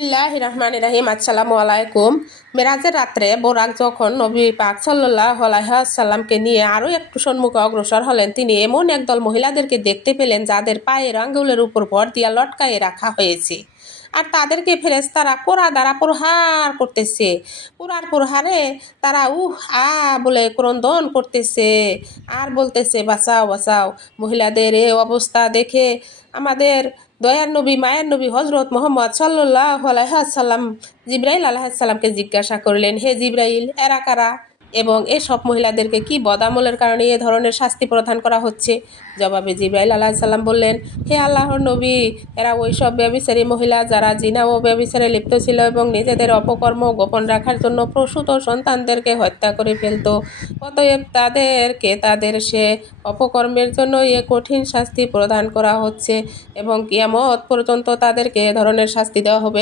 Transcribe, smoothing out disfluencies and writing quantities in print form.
রহিম আসসালামু আলাইকুম। মেরাজের রাত্রে বোরাক যখন নবী পাক সাল্লাল্লাহু আলাইহি ওয়াসাল্লামকে নিয়ে আরও একটু সম্মুখে অগ্রসর হলেন, তিনি এমন একদল মহিলাদেরকে দেখতে পেলেন যাদের পায়ের আঙ্গুলের উপর ভর দিয়া লটকায়ে রাখা হয়েছে, আর তাদেরকে ফেরেশতারা কোরা দ্বারা প্রহার করতেছে। প্রহারে তারা বলে ক্রন্দন করতেছে আর বলতেছে, বাঁচাও বাঁচাও। মহিলাদের এই অবস্থা দেখে আমাদের দয়ার নবী মায়ের নবী হজরত মোহাম্মদ সাল্লাল্লাহু আলাইহি ওয়াসাল্লাম জিব্রাইল আলাইহিস সালামকে জিজ্ঞাসা করলেন, হে জিব্রাইল, এরা কারা এবং এসব মহিলাদেরকে কি বদামলের কারণে এ ধরনের শাস্তি প্রদান করা হচ্ছে? জবাবে জিব্রাইল আলাইহিস সালাম বললেন, হে আল্লাহর নবী, এরা ওই সব ব্যভিচারী মহিলা যারা জিনা ও ব্যভিচারে লিপ্ত ছিল এবং নিজেদের অপকর্ম গোপন রাখার জন্য প্রসূত সন্তানদেরকে হত্যা করে ফেলত। অতএব তাদেরকে তাদের সে অপকর্মের জন্য এ কঠিন শাস্তি প্রদান করা হচ্ছে এবং কিয়ামত পর্যন্ত তাদেরকে এ ধরনের শাস্তি দেওয়া হবে।